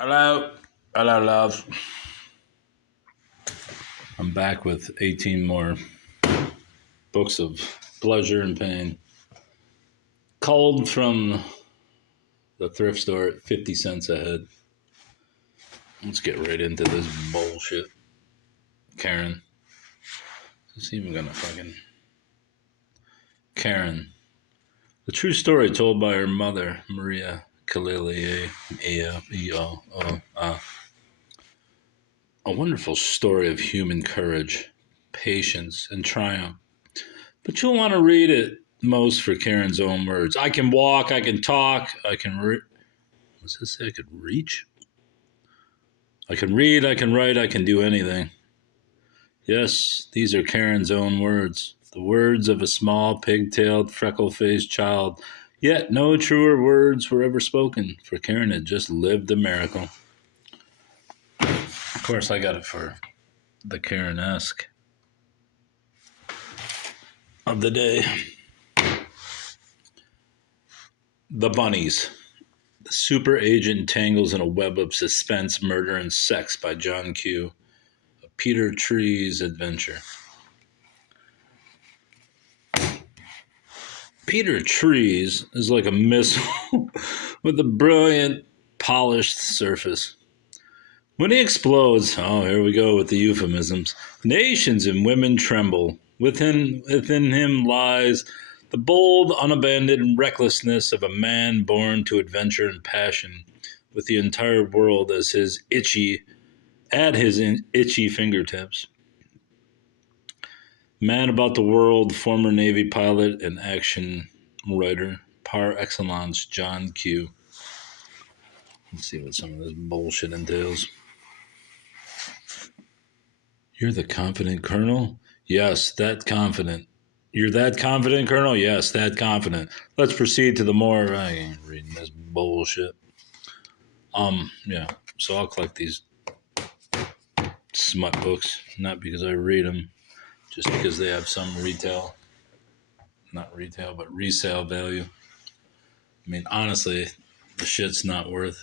Hello. Hello, love. I'm back with 18 more books of pleasure and pain. Culled from the thrift store at 50 cents a head. Let's get right into this bullshit. Karen. Is even gonna fucking. Karen. The true story told by her mother, Maria Kalili. A wonderful story of human courage, patience, and triumph. But you'll want to read it most for Karen's own words. I can walk, I can talk, I can what's this say? I could reach? I can read, I can write, I can do anything. Yes, these are Karen's own words. The words of a small, pigtailed, freckle-faced child. Yet no truer words were ever spoken, for Karen had just lived a miracle. Of course, I got it for the Karen-esque of the day. The Bunnies. The super agent tangles in a web of suspense, murder, and sex by John Q. A Peter Trees adventure. Peter Trees is like a missile with a brilliant, polished surface. When he explodes, oh, here we go with the euphemisms, nations and women tremble. Within him lies the bold, unabandoned recklessness of a man born to adventure and passion, with the entire world as his itchy fingertips. Man about the world, former Navy pilot and action writer, par excellence, John Q. Let's see what some of this bullshit entails. You're the confident colonel? Yes, that confident. You're that confident, Colonel? Yes, that confident. Let's proceed to the more. I ain't reading this bullshit. Yeah. So I'll collect these smut books, not because I read them, just because they have some not retail, but resale value. I mean, honestly, the shit's not worth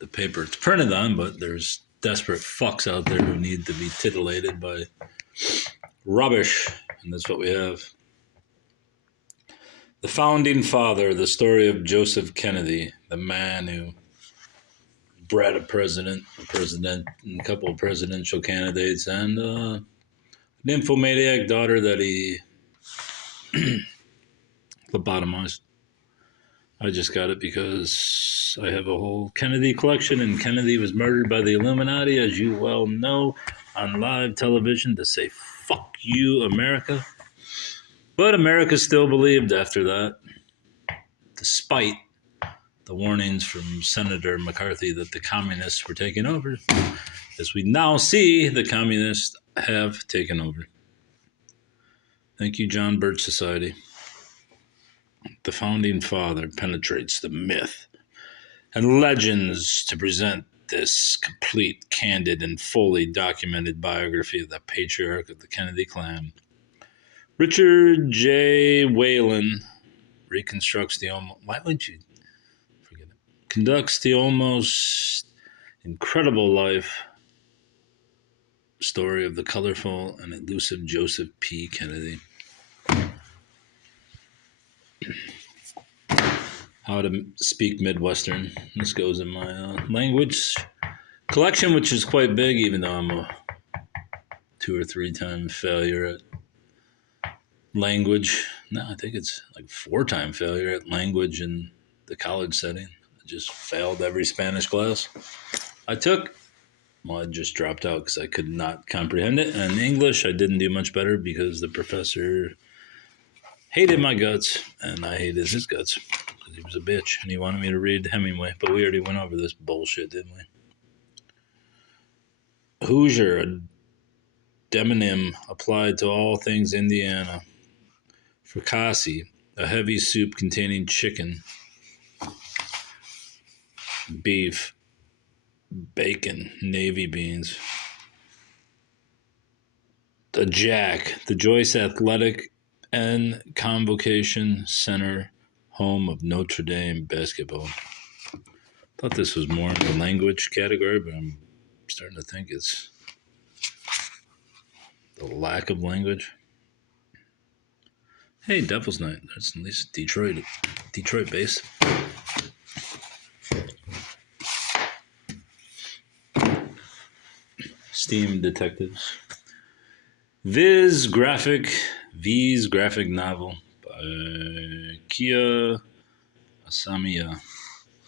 the paper it's printed on, but there's desperate fucks out there who need to be titillated by rubbish, and that's what we have. The Founding Father, the story of Joseph Kennedy, the man who bred a president, and a couple of presidential candidates, and an nymphomaniac daughter that he lobotomized. I just got it because I have a whole Kennedy collection, and Kennedy was murdered by the Illuminati, as you well know, on live television to say, fuck you, America. But America still believed after that, despite the warnings from Senator McCarthy that the communists were taking over. As we now see, the communists have taken over. Thank you, John Birch Society. The Founding Father penetrates the myth and legends to present this complete, candid, and fully documented biography of the patriarch of the Kennedy clan. Richard J. Whalen reconstructs the almost... Why would you forget it? Conducts the almost incredible life story of the colorful and elusive Joseph P. Kennedy. How to Speak Midwestern. This goes in my language collection, which is quite big, even though I'm a 2 or 3 time failure at language. No, I think it's like 4-time failure at language in the college setting. I just failed every Spanish class I took. Well, I just dropped out because I could not comprehend it. And English, I didn't do much better because the professor hated my guts, and I hated his guts because he was a bitch, and he wanted me to read Hemingway. But we already went over this bullshit, didn't we? Hoosier, a demonym applied to all things Indiana. Fricassee, a heavy soup containing chicken, beef, bacon, navy beans. The Jack, the Joyce Athletic and Convocation Center, home of Notre Dame basketball. Thought this was more in the language category, but I'm starting to think it's the lack of language. Hey, Devil's Night. That's at least Detroit based. Steam Detectives. V's graphic novel by Kia Asamiya.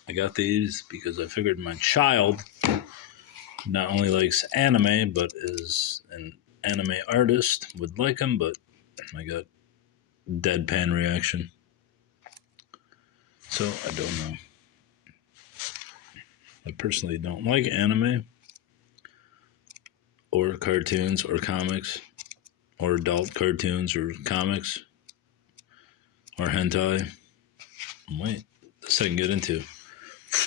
I got these because I figured my child not only likes anime, but is an anime artist, would like them, but I got deadpan reaction. So I don't know. I personally don't like anime or cartoons or comics or adult cartoons or comics or hentai. Wait, this I can get into.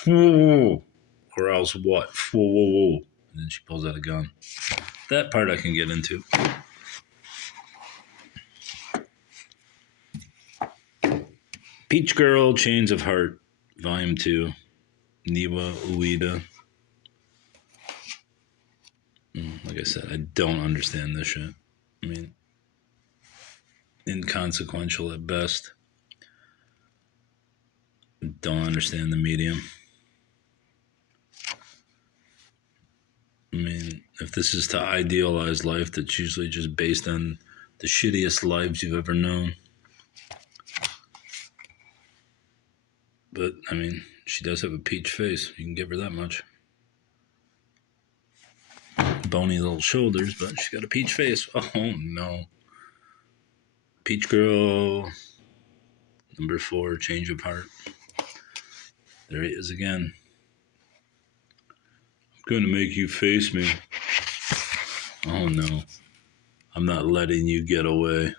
Or else what? And then she pulls out a gun. That part I can get into. Peach Girl, Chains of Heart, Volume 2, Niwa Ueda. Like I said, I don't understand this shit. I mean, inconsequential at best. Don't understand the medium. I mean, if this is to idealize life, that's usually just based on the shittiest lives you've ever known. But, I mean, she does have a peach face. You can give her that much. Bony little shoulders, but she's got a peach face. Oh, no. Peach Girl, number 4, Change of Heart. There he is again. I'm gonna make you face me. Oh, no. I'm not letting you get away.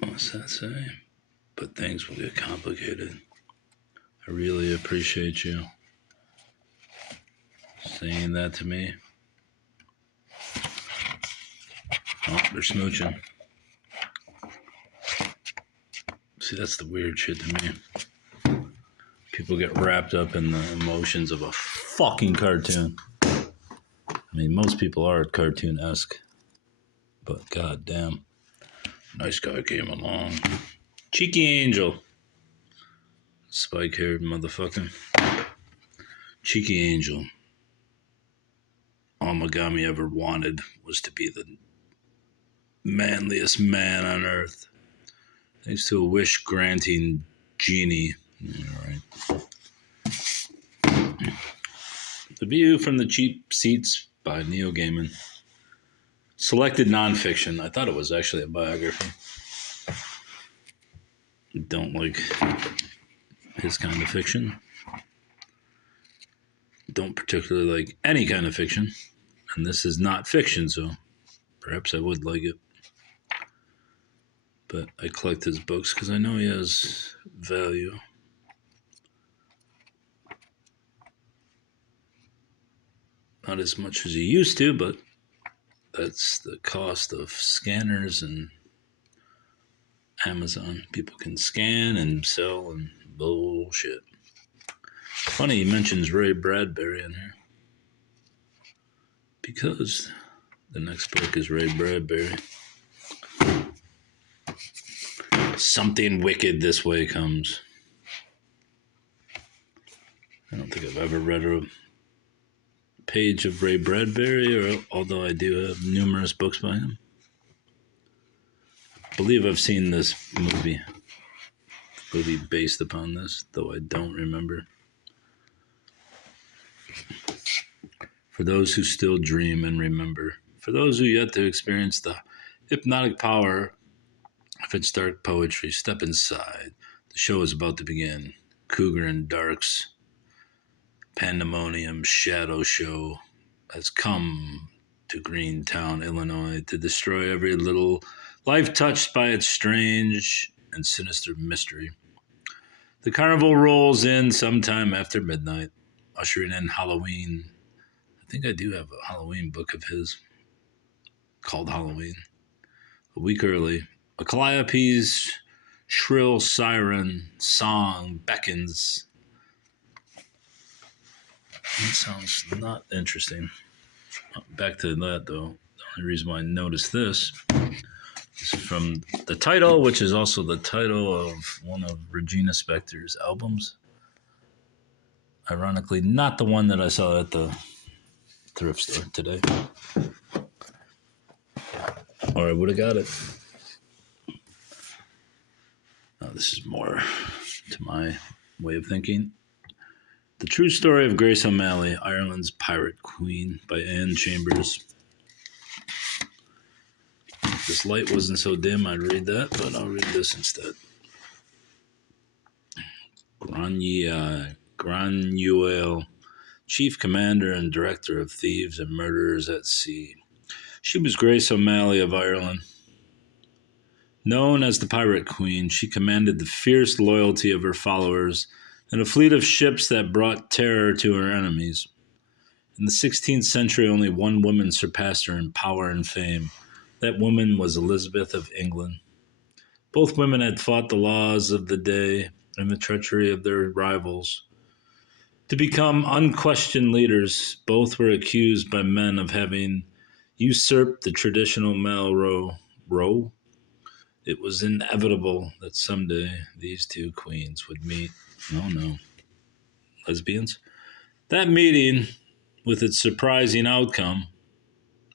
What's that say? But things will get complicated. I really appreciate you saying that to me. Oh, they're smooching. See, that's the weird shit to me. People get wrapped up in the emotions of a fucking cartoon. I mean, most people are cartoon-esque. But goddamn. Nice guy came along. Cheeky Angel. Spike-haired motherfucker. Cheeky Angel. All Megami ever wanted was to be the manliest man on earth. Thanks to a wish-granting genie. All right. The View from the Cheap Seats by Neil Gaiman. Selected nonfiction. I thought it was actually a biography. Don't like his kind of fiction. Don't particularly like any kind of fiction. And this is not fiction, so perhaps I would like it. But I collect his books because I know he has value. Not as much as he used to, but that's the cost of scanners and Amazon. People can scan and sell and bullshit. Funny he mentions Ray Bradbury in here. Because the next book is Ray Bradbury. Something wicked this way comes. I don't think I've ever read a page of Ray Bradbury, although I do have numerous books by him. I believe I've seen this movie based upon this, though I don't remember. For those who still dream and remember, for those who yet to experience the hypnotic power of its dark poetry, step inside. The show is about to begin. Cougar and Dark's Pandemonium Shadow Show has come to Greentown, Illinois, to destroy every little life touched by its strange and sinister mystery. The carnival rolls in sometime after midnight, ushering in Halloween. I think I do have a Halloween book of his called Halloween. A week early, a Calliope's shrill siren song beckons. That sounds not interesting. Back to that, though. The only reason why I noticed this is from the title, which is also the title of one of Regina Spektor's albums. Ironically, not the one that I saw at the thrift store today. Or I would have got it. Now, this is more to my way of thinking. The True Story of Grace O'Malley, Ireland's Pirate Queen by Anne Chambers. If this light wasn't so dim, I'd read that, but I'll read this instead. Granuaile, Chief Commander and Director of Thieves and Murderers at Sea. She was Grace O'Malley of Ireland. Known as the Pirate Queen, she commanded the fierce loyalty of her followers and a fleet of ships that brought terror to her enemies. In the 16th century, only one woman surpassed her in power and fame. That woman was Elizabeth of England. Both women had fought the laws of the day and the treachery of their rivals. To become unquestioned leaders, both were accused by men of having usurped the traditional male role. It was inevitable that someday these two queens would meet. Oh no. Lesbians? That meeting, with its surprising outcome,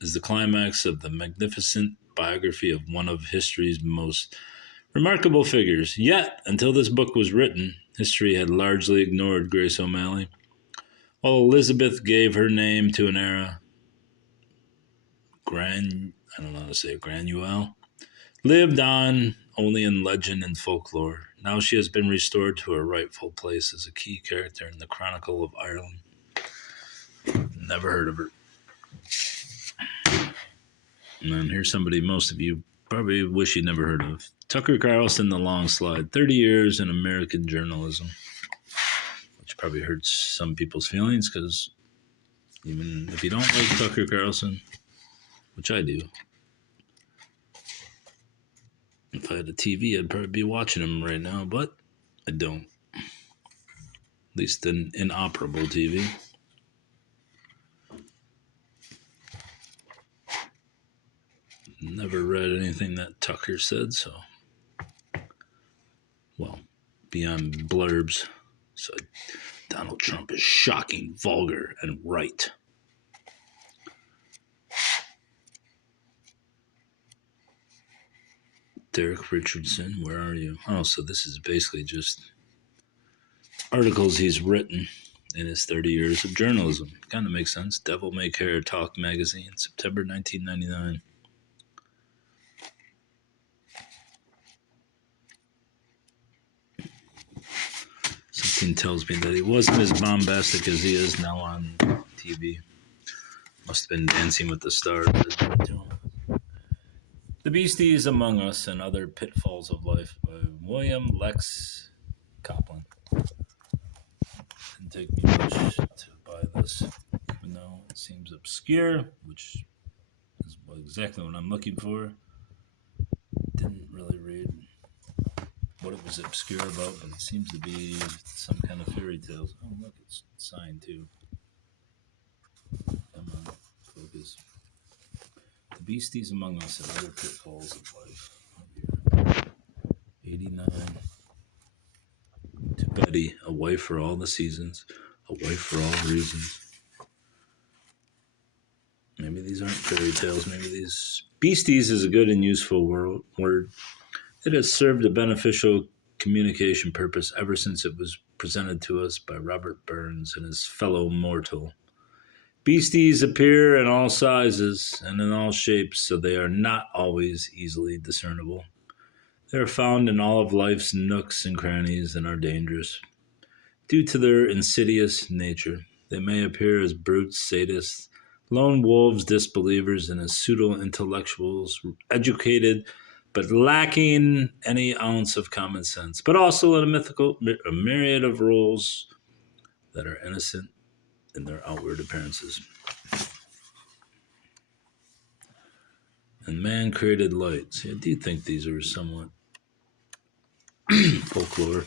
is the climax of the magnificent biography of one of history's most remarkable figures. Yet, until this book was written, history had largely ignored Grace O'Malley. While Elizabeth gave her name to an era, Granuaile, lived on only in legend and folklore. Now she has been restored to her rightful place as a key character in the Chronicle of Ireland. Never heard of her. And then here's somebody most of you probably wish you never heard of. Tucker Carlson, The Long Slide, 30 years in American journalism. Which probably hurts some people's feelings because even if you don't like Tucker Carlson, which I do, if I had a TV, I'd probably be watching him right now, but I don't. At least an inoperable TV. Never read anything that Tucker said, so, well, beyond blurbs. So Donald Trump is shocking, vulgar, and right. Derek Richardson, where are you? Oh, so this is basically just articles he's written in his 30 years of journalism. Kind of makes sense. Devil May Care Talk Magazine, September 1999. Something tells me that he wasn't as bombastic as he is now on TV. Must have been Dancing with the Stars. The Beasties Among Us and Other Pitfalls of Life by William Lex Copeland. Didn't take me much to buy this, even though it seems obscure, which is exactly what I'm looking for. Didn't really read what it was obscure about, but it seems to be some kind of fairy tales. Oh, look, it's signed too. Come on, focus. The Beasties Among Us and Other Pitfalls of Life. 89. To Betty, a wife for all the seasons, a wife for all reasons. Maybe these aren't fairy tales. Maybe these... Beasties is a good and useful word. It has served a beneficial communication purpose ever since it was presented to us by Robert Burns and his fellow mortal. Beasties appear in all sizes and in all shapes, so they are not always easily discernible. They are found in all of life's nooks and crannies and are dangerous. Due to their insidious nature, they may appear as brutes, sadists, lone wolves, disbelievers, and as pseudo-intellectuals, educated but lacking any ounce of common sense, but also in a myriad of roles that are innocent in their outward appearances. And man created light. See, I do think these are somewhat folklore.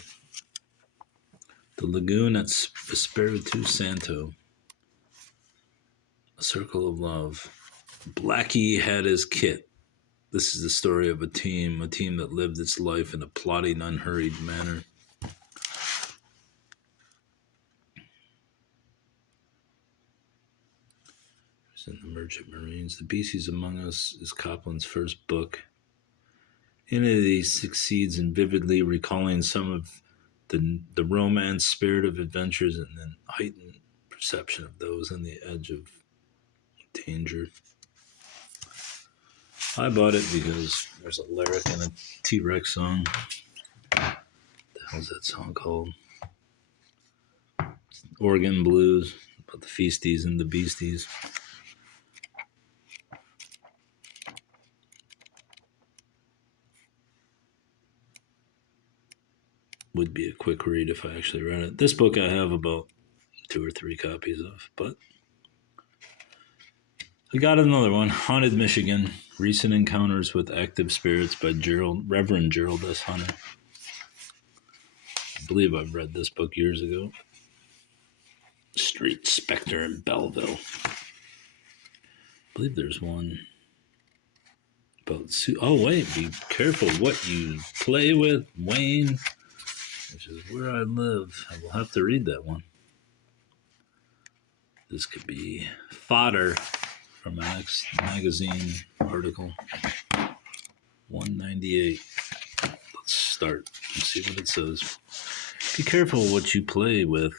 The Lagoon at Espiritu Santo. A Circle of Love. Blackie had his kit. This is the story of a team that lived its life in a plodding, unhurried manner. In the Merchant Marines. The Beasties Among Us is Copland's first book. In it, he succeeds in vividly recalling some of the romance, spirit of adventures, and then heightened perception of those on the edge of danger. I bought it because there's a lyric in a T-Rex song. What the hell's that song called? Oregon Blues, about the feasties and the beasties. Would be a quick read if I actually read it. This book I have about 2 or 3 copies of, but I got another one, Haunted Michigan, Recent Encounters with Active Spirits by Reverend Gerald S. Hunter. I believe I've read this book years ago. Street Spectre in Belleville. I believe there's one about... Oh, wait, be careful what you play with, Wayne, which is where I live. I will have to read that one. This could be fodder from an X magazine article. 198. Let's start and see what it says. Be careful what you play with.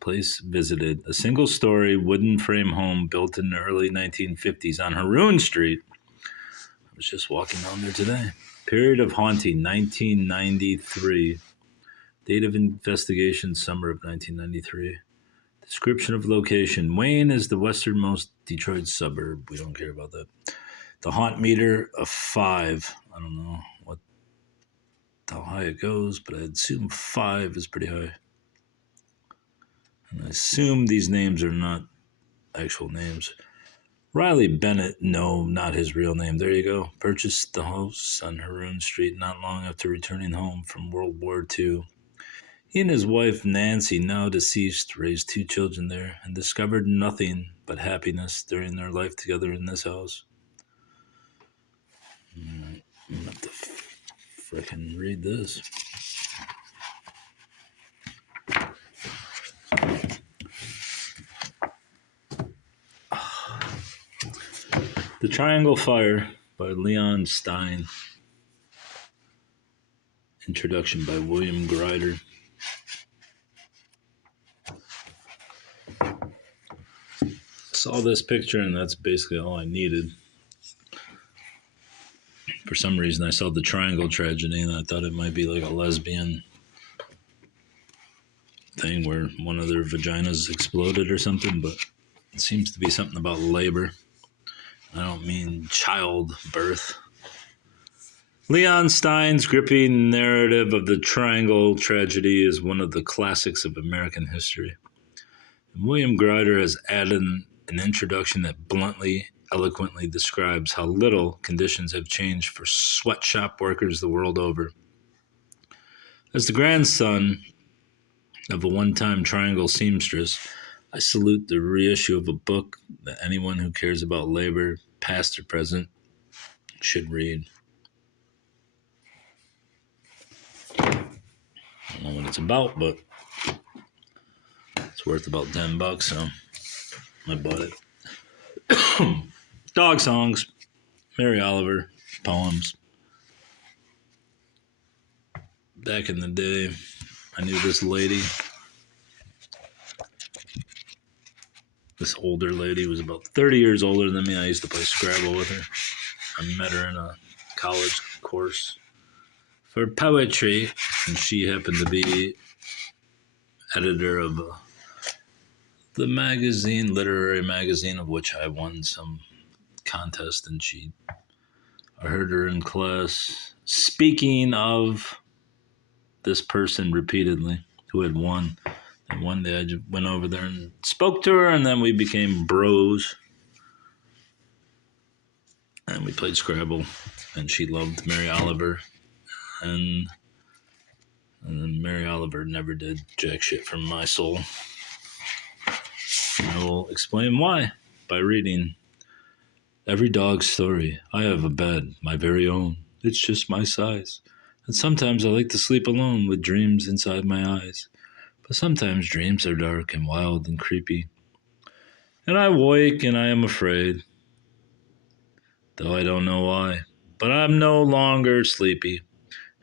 Place visited. A single-story wooden frame home built in the early 1950s on Haroon Street. I was just walking down there today. Period of haunting, 1993. Date of investigation, summer of 1993. Description of location. Wayne is the westernmost Detroit suburb. We don't care about that. The haunt meter, a 5. I don't know how high it goes, but I'd assume 5 is pretty high. And I assume these names are not actual names. Riley Bennett, no, not his real name. There you go. Purchased the house on Haroon Street not long after returning home from World War II. He and his wife, Nancy, now deceased, raised 2 children there and discovered nothing but happiness during their life together in this house. I'm going to have to frickin' read this. The Triangle Fire by Leon Stein. Introduction by William Grider. Saw this picture and that's basically all I needed. For some reason I saw the triangle tragedy and I thought it might be like a lesbian thing where one of their vaginas exploded or something, but it seems to be something about labor. I don't mean childbirth. Leon Stein's gripping narrative of the triangle tragedy is one of the classics of American history. And William Grider has added an introduction that bluntly, eloquently describes how little conditions have changed for sweatshop workers the world over. As the grandson of a one-time triangle seamstress, I salute the reissue of a book that anyone who cares about labor, past or present, should read. I don't know what it's about, but it's worth about $10, so I bought it. Dog songs, Mary Oliver, poems. Back in the day, I knew this lady. This older lady was about 30 years older than me. I used to play Scrabble with her. I met her in a college course for poetry, and she happened to be editor of the magazine, literary magazine, of which I won some contest, and I heard her in class speaking of this person repeatedly who had won. And one day I just went over there and spoke to her, and then we became bros. And we played Scrabble, and she loved Mary Oliver. And And then Mary Oliver never did jack shit for my soul. And I will explain why by reading Every Dog's Story. I have a bed, my very own. It's just my size. And sometimes I like to sleep alone with dreams inside my eyes. But sometimes dreams are dark and wild and creepy. And I wake and I am afraid, though I don't know why. But I'm no longer sleepy,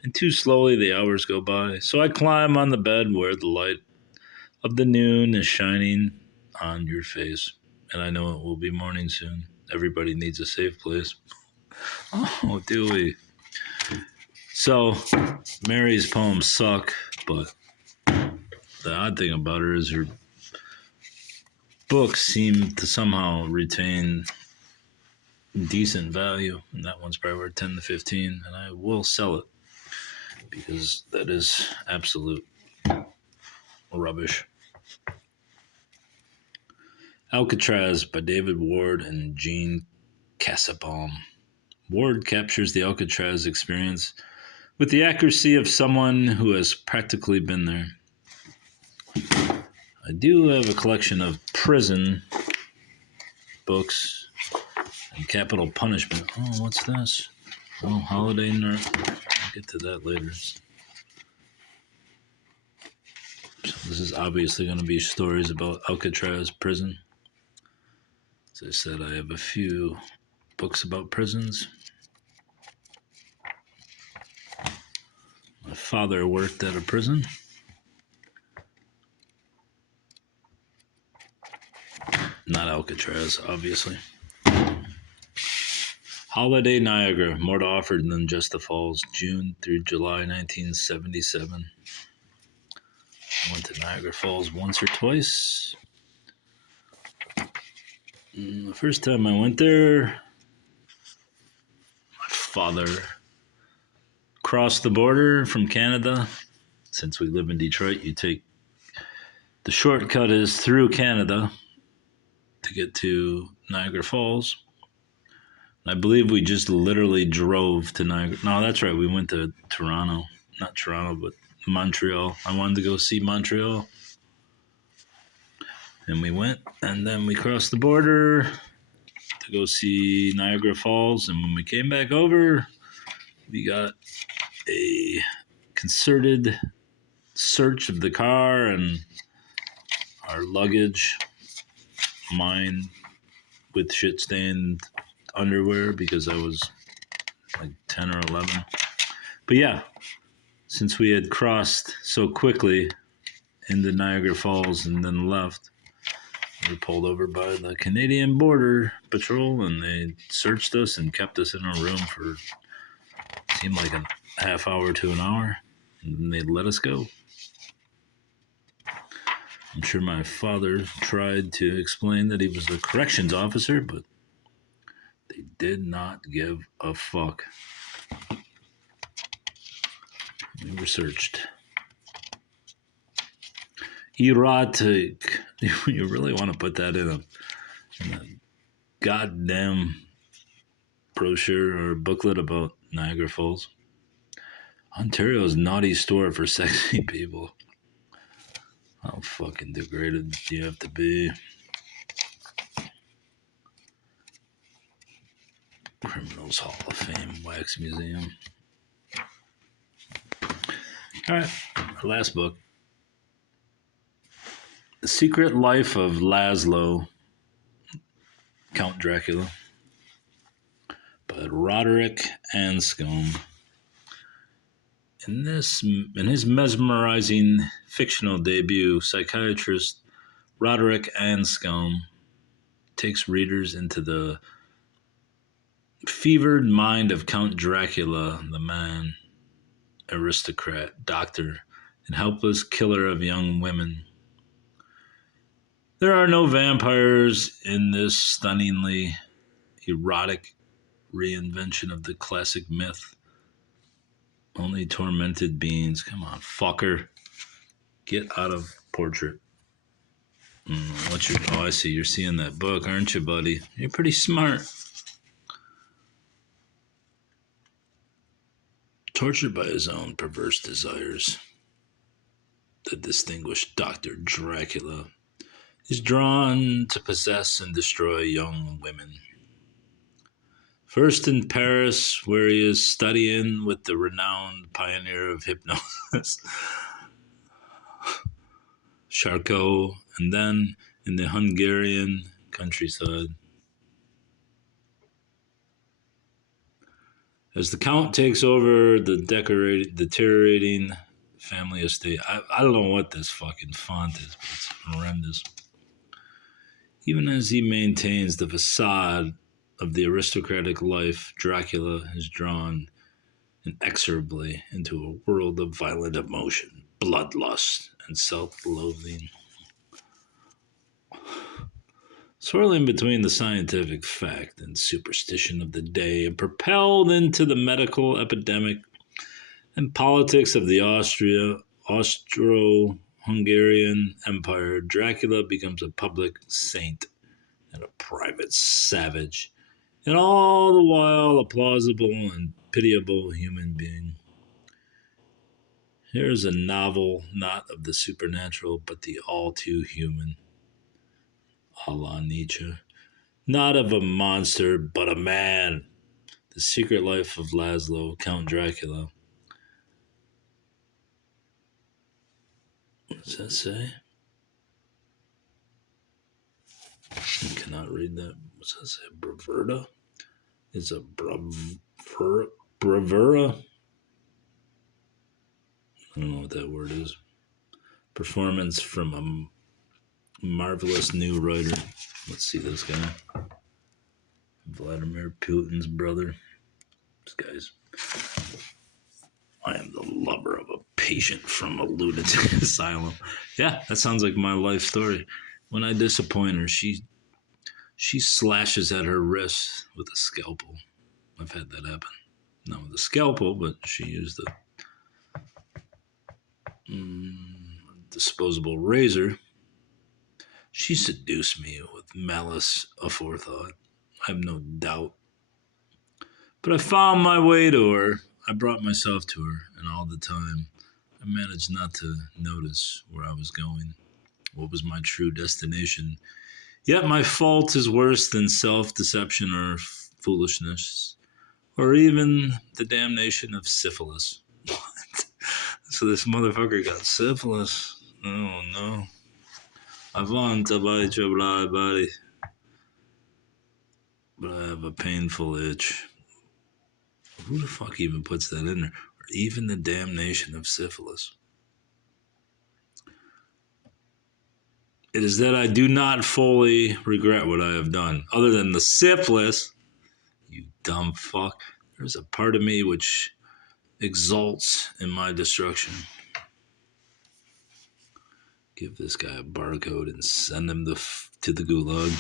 and too slowly the hours go by. So I climb on the bed where the light of the noon is shining on your face. And I know it will be morning soon. Everybody needs a safe place. Oh, do we? So, Mary's poems suck, but the odd thing about her is her books seem to somehow retain decent value, and that one's probably worth 10 to 15, and I will sell it because that is absolute rubbish. Alcatraz by David Ward and Jean Cassabaum. Ward captures the Alcatraz experience with the accuracy of someone who has practically been there. I do have a collection of prison books and capital punishment. Oh, what's this? Oh, Holiday Nurse. I'll get to that later. So this is obviously going to be stories about Alcatraz prison. As I said, I have a few books about prisons. My father worked at a prison. Not Alcatraz, obviously. Holiday Niagara, more to offer than just the falls, June through July 1977. I went to Niagara Falls once or twice. The first time I went there, my father crossed the border from Canada. Since we live in Detroit, the shortcut is through Canada to get to Niagara Falls. I believe we just literally drove to Niagara. No, that's right. We went to Toronto. Not Toronto, but Montreal. I wanted to go see Montreal. And we went, and then we crossed the border to go see Niagara Falls. And when we came back over, we got a concerted search of the car and our luggage. Mine with shit-stained underwear because I was like 10 or 11. But yeah, since we had crossed so quickly into Niagara Falls and then left, we were pulled over by the Canadian Border Patrol and they searched us and kept us in a room for seemed like a half hour to an hour, and then they let us go. I'm sure my father tried to explain that he was a corrections officer, but they did not give a fuck. We were searched. Erotic. You really want to put that in a goddamn brochure or booklet about Niagara Falls. Ontario's naughty store for sexy people. How fucking degraded do you have to be? Criminals Hall of Fame Wax Museum. Alright, our last book. The Secret Life of Laszlo, Count Dracula, by Roderick Anscombe. In his mesmerizing fictional debut, psychiatrist Roderick Anscombe takes readers into the fevered mind of Count Dracula, the man, aristocrat, doctor, and helpless killer of young women. There are no vampires in this stunningly erotic reinvention of the classic myth. Only tormented beings. Come on, fucker. Get out of portrait. Oh, I see. You're seeing that book, aren't you, buddy? You're pretty smart. Tortured by his own perverse desires. the distinguished Dr. Dracula is drawn to possess and destroy young women. First in Paris, where he is studying with the renowned pioneer of hypnosis, Charcot, and then in the Hungarian countryside. As the Count takes over the deteriorating family estate. I don't know what this fucking font is, but it's horrendous. Even as he maintains the facade of the aristocratic life, Dracula is drawn inexorably into a world of violent emotion, bloodlust, and self-loathing. Swirling between the scientific fact and superstition of the day and propelled into the medical epidemic and politics of the Austro-Hungarian Empire, Dracula becomes a public saint and a private savage, and all the while a plausible and pitiable human being. Here is a novel not of the supernatural, but the all too human, a la Nietzsche. Not of a monster, but a man. The Secret Life of Laszlo, Count Dracula. What does that say? I cannot read that. What's that say? Bravura? It's a bravura? I don't know what that word is. Performance from a marvelous new writer. Let's see this guy. Vladimir Putin's brother. This guy's... I am the lover of a patient from a lunatic asylum. Yeah, that sounds like my life story. When I disappoint her, she slashes at her wrist with a scalpel. I've had that happen. Not with a scalpel, but she used a disposable razor. She seduced me with malice aforethought. I have no doubt. But I found my way to her. I brought myself to her, and all the time, I managed not to notice where I was going, what was my true destination. Yet my fault is worse than self-deception or foolishness, or even the damnation of syphilis. What? So this motherfucker got syphilis. Oh no. I want to bite your blood body, but I have a painful itch. Who the fuck even puts that in there? Or even the damnation of syphilis. It is that I do not fully regret what I have done. Other than the syphilis, you dumb fuck. There's a part of me which exults in my destruction. Give this guy a barcode and send him to the gulag.